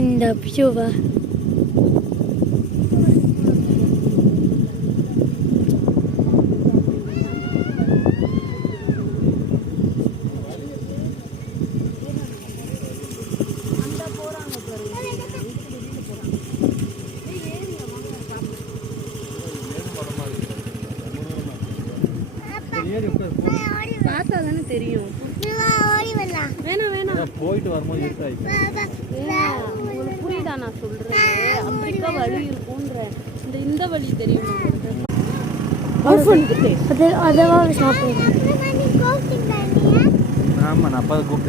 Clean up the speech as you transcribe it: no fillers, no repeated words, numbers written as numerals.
இந்த வியூவை பார்த்தா தானே தெரியும். வேணாம் வேணாம் போயிட்டு வரும்போது உங்களுக்கு புரியுதா நான் சொல்றது? அப்படிக்கா வழி இருக்கும்ன்ற இந்த வழி தெரியும் அதெல்லாம் சாப்பிடுறேன். ஆமா நான் அப்பா கூப்பிட்டு